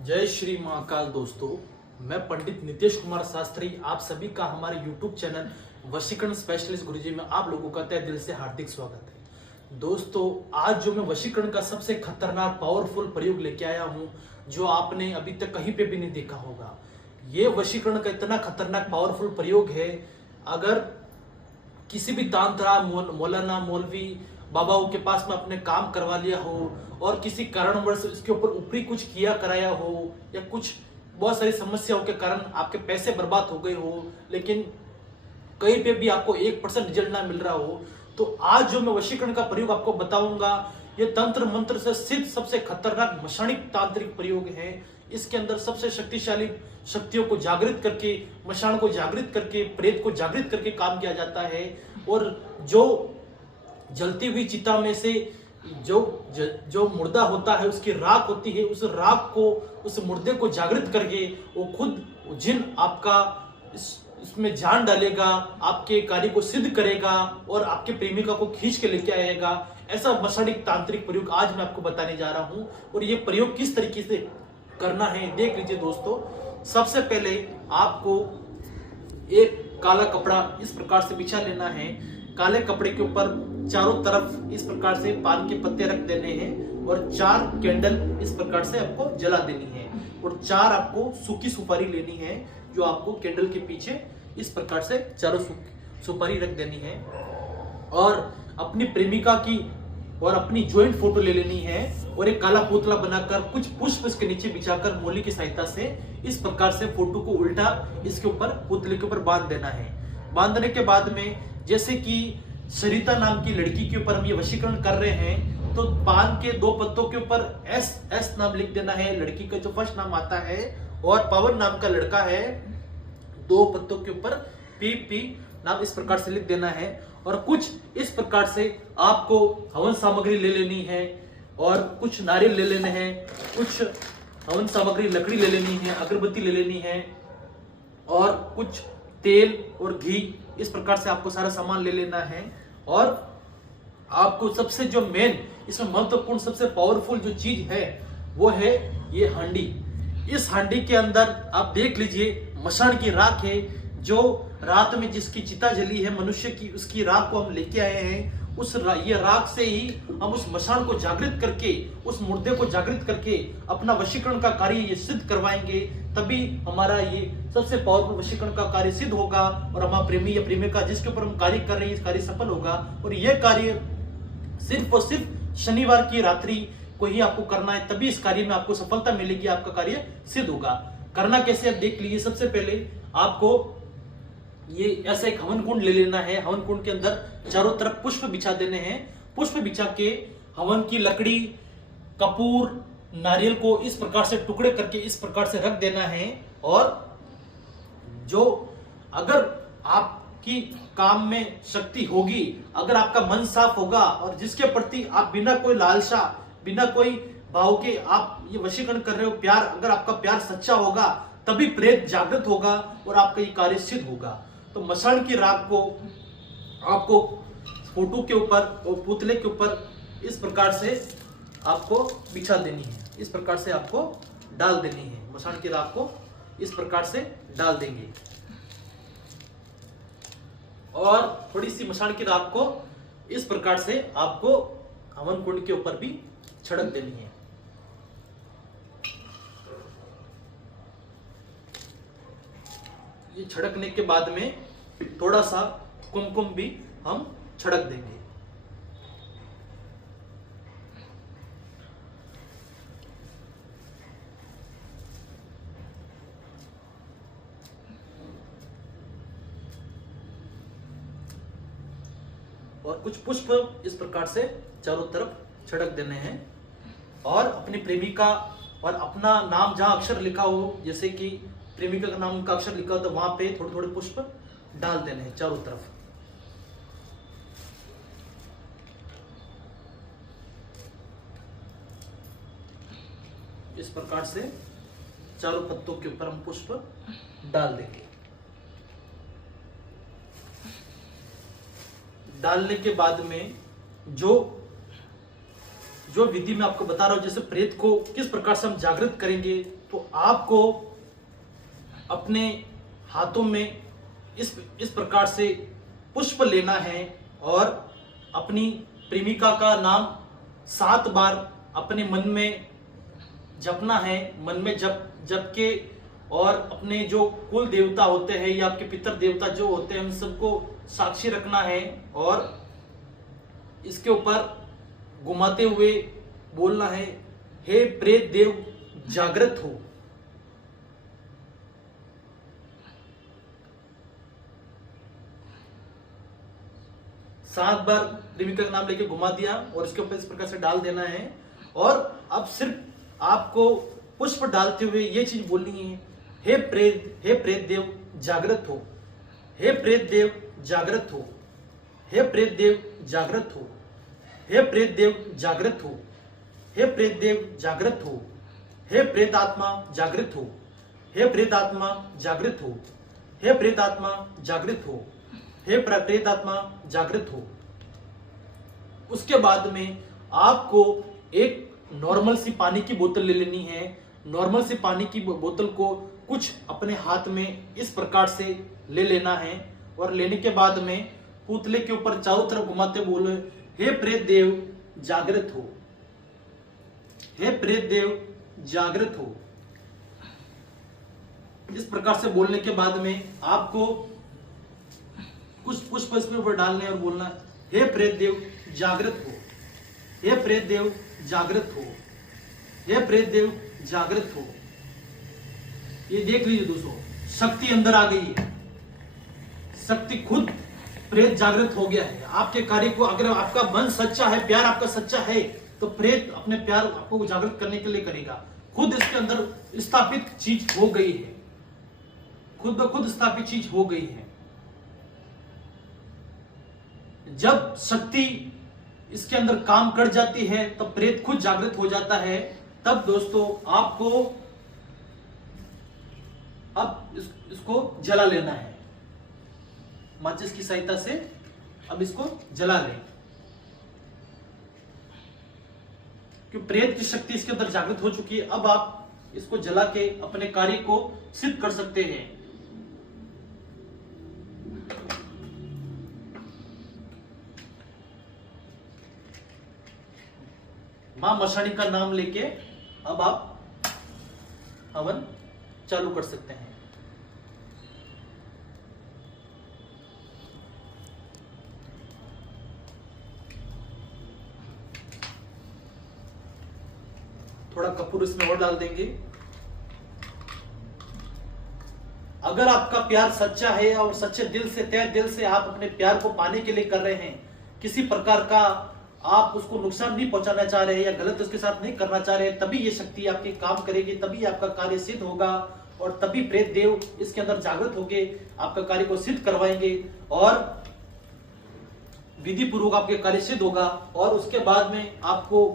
जय श्री महाकाल दोस्तों। मैं पंडित नितेश कुमार शास्त्री आप सभी का हमारे YouTube चैनल वशीकरण स्पेशलिस्ट गुरुजी में आप लोगों का तहे दिल से हार्दिक स्वागत है। दोस्तों, आज जो मैं वशीकरण का सबसे खतरनाक पावरफुल प्रयोग लेके आया हूं, जो आपने अभी तक कहीं पे भी नहीं देखा होगा। ये वशीकरण का इतना खतरनाक पावरफुल प्रयोग है, अगर किसी भी तांत्रा मौलाना मौलवी बाबाओं के पास में अपने काम करवा लिया हो और किसी कारणवश इसके ऊपर ऊपरी कुछ किया कराया हो या कुछ बहुत सारी समस्याओं के कारण आपके पैसे बर्बाद हो गए हो, लेकिन कहीं पे भी आपको 1% रिजल्ट ना मिल रहा हो, तो आज जो मैं वशीकरण का प्रयोग आपको बताऊंगा, ये तंत्र मंत्र से सिद्ध सबसे खतरनाक मशाणिक तांत्रिक प्रयोग है। इसके अंदर सबसे शक्तिशाली शक्तियों को जागृत करके, मशान को जागृत करके, प्रेत को जागृत करके काम किया जाता है। और जो जलती हुई चिता में से जो मुर्दा होता है, उसकी राख होती है, उस राख को, उस मुर्दे को जागृत करके वो खुद जिन आपका इसमें जान डालेगा, आपके कार्य को सिद्ध करेगा और आपके प्रेमिका को खींच के लेके आएगा। ऐसा मशाणिक तांत्रिक प्रयोग आज मैं आपको बताने जा रहा हूं। और ये प्रयोग किस तरीके से करना है देख लीजिए दोस्तों। सबसे पहले आपको एक काला कपड़ा इस प्रकार से बिछा लेना है। काले कपड़े के ऊपर चारों तरफ इस प्रकार से पान के पत्ते रख देने हैं और 4 कैंडल इस प्रकार से आपको जला देनी है। और 4 आपको सूखी सुपारी लेनी है, जो आपको कैंडल के पीछे इस प्रकार से चारों सुपारी रख देनी है। और अपनी प्रेमिका की और अपनी ज्वाइंट फोटो ले लेनी है और एक काला पुतला बनाकर कुछ पुष्प इसके नीचे बिछाकर मोली की सहायता से इस प्रकार से फोटो को उल्टा इसके ऊपर पुतले के ऊपर बांध देना है। बांधने के बाद में जैसे कि सरिता नाम की लड़की के ऊपर हम ये वशीकरण कर रहे हैं, तो पान के 2 पत्तों के ऊपर एस नाम लिख देना है, लड़की का जो फर्स्ट नाम आता है। और पवन नाम का लड़का है, 2 पत्तों के ऊपर पी नाम इस प्रकार से लिख देना है। और कुछ इस प्रकार से आपको हवन सामग्री ले लेनी है और कुछ नारियल ले लेने हैं, कुछ हवन सामग्री लकड़ी ले लेनी है, अगरबत्ती ले लेनी है और कुछ तेल और घी, इस प्रकार से आपको सारा सामान ले लेना है। और आपको सबसे जो मेन इसमें महत्वपूर्ण सबसे पावरफुल जो चीज है वो है ये हांडी। इस हांडी के अंदर आप देख लीजिए मशान की राख है, जो रात में जिसकी चिता जली है मनुष्य की, उसकी राख को हम लेके आए हैं। ये राख से ही हम उस मशान को जागृत करके, उस मुर्दे को जागृत करके अपना वशीकरण का कार्य ये सिद्ध करवाएंगे। तभी हमारा ये सबसे पावरफुल वशीकरण का कार्य सिद्ध होगा और हमारा प्रेमी या प्रेमिका जिसके ऊपर हम कार्य कर रहे हैं, इस कार्य सफल होगा। और यह कार्य सिर्फ और सिर्फ शनिवार की रात्रि को ही आपको करना है, तभी इस कार्य में आपको सफलता मिलेगी, आपका कार्य सिद्ध होगा। करना कैसे आप देख लीजिए। सबसे पहले आपको ये ऐसा एक हवन कुंड ले लेना है। हवन कुंड के अंदर चारों तरफ पुष्प बिछा देने हैं। पुष्प बिछा के हवन की लकड़ी, कपूर, नारियल को इस प्रकार से टुकड़े करके इस प्रकार से रख देना है। और जो अगर आपकी काम में शक्ति होगी, अगर आपका मन साफ होगा और जिसके प्रति आप बिना कोई लालसा, बिना कोई भाव के आप ये वशीकरण कर रहे हो, प्यार, अगर आपका प्यार सच्चा होगा, तभी प्रेत जागृत होगा और आपका ये कार्य सिद्ध होगा। तो मशान की राख को आपको फोटो के ऊपर और पुतले के ऊपर इस प्रकार से आपको बिछा देनी है, इस प्रकार से आपको डाल देनी है। मशान की राख को इस प्रकार से डाल देंगे और थोड़ी सी मशान की राख को इस प्रकार से आपको हवन कुंड के ऊपर भी छिड़क देनी है। ये छिड़कने के बाद में थोड़ा सा कुमकुम भी हम छिड़क देंगे। और कुछ पुष्प इस प्रकार से चारों तरफ छिड़क देने हैं। और अपनी प्रेमिका और अपना नाम जहां अक्षर लिखा हो, जैसे कि प्रेमिका का नाम का अक्षर लिखा हो, तो वहां पे थोड़े थोड़े पुष्प डाल देने हैं चारों तरफ। इस प्रकार से चारों पत्तों के ऊपर हम पुष्प डाल देंगे। डालने के बाद में जो जो विधि मैं आपको बता रहा हूं, जैसे प्रेत को किस प्रकार से हम जागृत करेंगे, तो आपको अपने हाथों में इस प्रकार से पुष्प लेना है और अपनी प्रेमिका का नाम 7 बार अपने मन में जपना है। मन में जप के, और अपने जो कुल देवता होते हैं या आपके पितर देवता जो होते हैं उन सबको साक्षी रखना है, और इसके ऊपर घुमाते हुए बोलना है, हे प्रेत देव जागृत हो। सात बार प्रेमिका का नाम लेके घुमा दिया और इसके ऊपर इस प्रकार से डाल देना है। और अब सिर्फ आपको पुष्प डालते हुए ये चीज बोलनी है, हे प्रेत देव जागृत हो, हे प्रेत देव जागृत हो, हे प्रेत देव जागृत हो, हे प्रेत देव जागृत हो, हे प्रेत देव जागृत हो, हे प्रेत आत्मा जागृत हो, हे प्रेत आत्मा जागृत हो, हे प्रेत आत्मा जागृत हो, हे प्रेत आत्मा जागृत हो। उसके बाद में आपको एक नॉर्मल सी पानी की बोतल ले लेनी है। नॉर्मल सी पानी की बोतल को कुछ अपने हाथ में इस प्रकार से ले लेना है, और लेने के बाद में पुतले के ऊपर चारों तरफ घुमाते बोले, हे प्रेत देव जागृत हो, हे प्रेत देव जागृत हो। इस प्रकार से बोलने के बाद में आपको कुछ पुष्प इसके ऊपर डालने और बोलना, हे प्रेत देव जागृत हो, हे प्रेत देव जागृत हो, हे प्रेत देव जागृत हो। ये देख लीजिए दोस्तों, शक्ति अंदर आ गई है, शक्ति खुद प्रेत जागृत हो गया है। आपके कार्य को, अगर आपका मन सच्चा है, प्यार आपका सच्चा है, तो प्रेत अपने प्यार आपको जागृत करने के लिए करेगा। खुद इसके अंदर स्थापित चीज हो गई है, खुद ब खुद स्थापित चीज हो गई है। जब शक्ति इसके अंदर काम कर जाती है तब प्रेत खुद जागृत हो जाता है। तब दोस्तों आपको अब इसको जला लेना है, माचिस की सहायता से अब इसको जला लें, क्योंकि प्रेत की शक्ति इसके अंदर जागृत हो चुकी है। अब आप इसको जला के अपने कार्य को सिद्ध कर सकते हैं। मां मशानी का नाम लेके अब आप हवन चालू कर सकते हैं। थोड़ा कपूर इसमें और डाल देंगे। अगर आपका प्यार सच्चा है और सच्चे दिल से, तहे दिल से आप अपने प्यार को पाने के लिए कर रहे हैं, किसी प्रकार का आप उसको नुकसान नहीं पहुंचाना चाह रहे हैं या गलत उसके साथ नहीं करना चाह रहे हैं, तभी ये शक्ति आपकी काम करेगी, तभी आपका कार्य सिद्ध होगा, और तभी प्रेत देव इसके अंदर जागृत होके आपका कार्य को सिद्ध करवाएंगे और विधि पूर्वक आपके कार्य सिद्ध होगा। और उसके बाद में आपको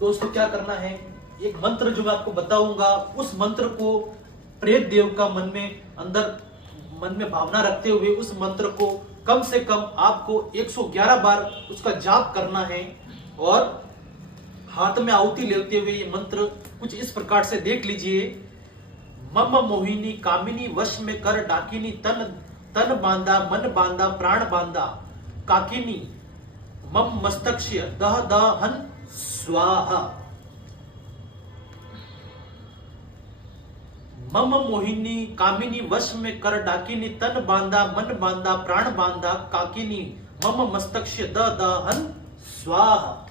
दोस्तों क्या करना है, एक मंत्र जो मैं आपको बताऊंगा, उस मंत्र को प्रेत देव का मन में भावना रखते हुए उस मंत्र को कम से कम आपको 111 बार उसका जाप करना है। और हाथ में आहुति लेते हुए ये मंत्र कुछ इस प्रकार से देख लीजिए, मम मोहिनी कामिनी वश में कर डाकिनी, तन बांधा मन बांधा प्राण बांधा, काकिनी मम मस्तक्ष्य दह दहन स्वाहा। मम मोहिनी कामिनी वश में कर डाकिनी, तन बांधा मन बांधा प्राण बांधा, काकिनी मम मस्तक्ष्य दहन स्वाहा।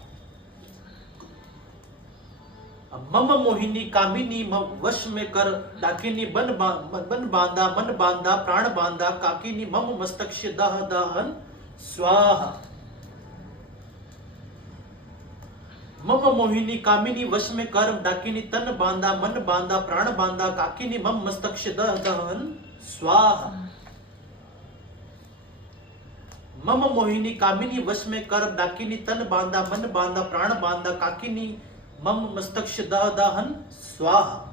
मम मोहिनी कामिनी वश में कर डाकिनी, बन बांधा मन बांधा प्राण बांधा, काकिनी मम मस्तक्ष्य दहन स्वाहा। मम मोहिनी कामिनी वश में कर डाकिनी, तन बांधा मन बांधा प्राण बांधा, काकिनी मम मस्तक्ष्य दहन स्वाहा। मम मोहिनी कामिनी वश में कर डाकिनी, तन बांधा मन बांधा प्राण बांधा, काकिनी मम मस्तक्ष्य दहन स्वाहा।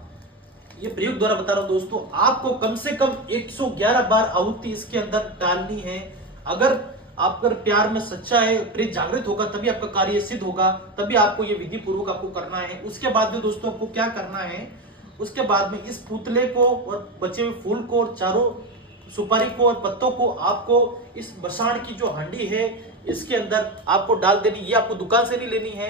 ये प्रयोग द्वारा बता रहा हूं दोस्तों, आपको कम से कम 111 बार आहुति इसके अंदर डालनी है। अगर आप अगर प्यार में सच्चा है, प्रेम जागृत होगा, तभी आपका कार्य सिद्ध होगा, तभी आपको ये विधि पूर्वक आपको करना है। उसके बाद में दोस्तों आपको क्या करना है, उसके बाद में इस पुतले को और बचे हुए फूल को और चारों सुपारी को और पत्तों को आपको इस मसान की जो हांडी है इसके अंदर आपको डाल देनी। ये आपको दुकान से नहीं लेनी है,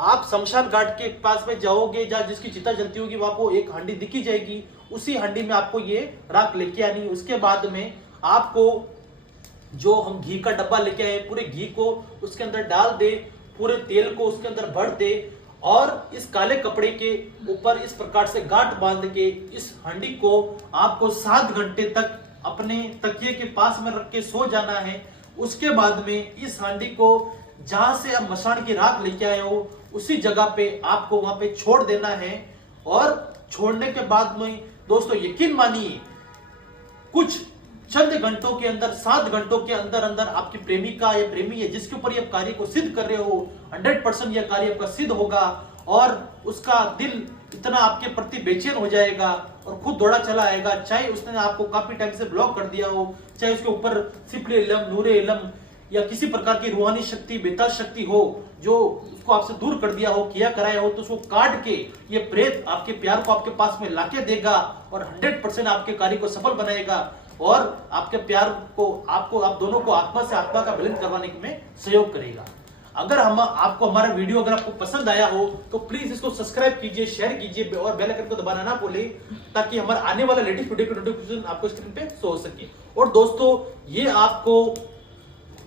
आप शमशान घाट के पास में जाओगे, जहाँ जिसकी चिता जलती होगी वहां को एक हांडी दिखी जाएगी, उसी हांडी में आपको ये राख लेके आनी। उसके बाद में आपको जो हम घी का डब्बा लेके आए पूरे घी को उसके अंदर डाल दे, पूरे तेल को उसके अंदर भर दे और इस काले कपड़े के ऊपर इस प्रकार से गांठ बांध के इस हांडी को आपको 7 घंटे तक अपने तकिए के पास में रख के सो जाना है। उसके बाद में इस हांडी को जहां से आप मसान की राख लेके आए हो उसी जगह पे आपको वहां पे छोड़ देना है। और छोड़ने के बाद में दोस्तों यकीन मानिए कुछ चंद घंटों के अंदर, 7 घंटों के अंदर अंदर आपकी प्रेमिका या प्रेमी है जिसके ऊपर ये कार्य को सिद्ध कर रहे हो 100% यह कार्य आपका सिद्ध होगा और उसका दिल इतना आपके प्रति बेचैन हो जाएगा और खुद दौड़ा चला आएगा। चाहे उसने आपको काफी टाइम से ब्लॉक कर दिया हो, चाहे उसके ऊपर सिपले इलम, नूरे इलम या किसी प्रकार की रूहानी शक्ति, बेताज शक्ति हो जो उसको आपसे दूर कर दिया हो, किया कराया हो, तो उसको काट के ये प्रेत आपके प्यार को आपके पास में लाके देगा और 100% आपके कार्य को सफल बनाएगा और आपके प्यार को आप दोनों को आत्मा से आत्मा का मिलन करवाने में सहयोग करेगा। अगर आपको हमारा वीडियो अगर आपको पसंद आया हो तो प्लीज इसको सब्सक्राइब कीजिए, शेयर कीजिए और बेल आइकन को दबाना ना भूले ताकि हमारा आने वाला लेटेस्ट वीडियो की नोटिफिकेशन आपको स्क्रीन पे शो हो सके। और दोस्तों ये आपको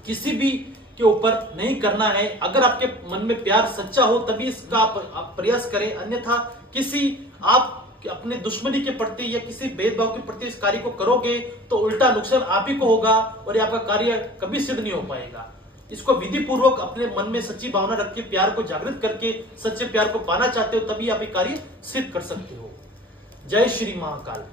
किसी भी के ऊपर नहीं करना है, अगर आपके मन में प्यार सच्चा हो तभी इसका आप प्रयास करें, अन्यथा किसी आप अपने दुश्मनी के प्रति या किसी भेदभाव के प्रति इस कार्य को करोगे तो उल्टा नुकसान आप ही को होगा और आपका कार्य कभी सिद्ध नहीं हो पाएगा। इसको विधि पूर्वक अपने मन में सच्ची भावना रख के प्यार को जागृत करके सच्चे प्यार को पाना चाहते हो तभी आप ये कार्य सिद्ध कर सकते हो। जय श्री महाकाल।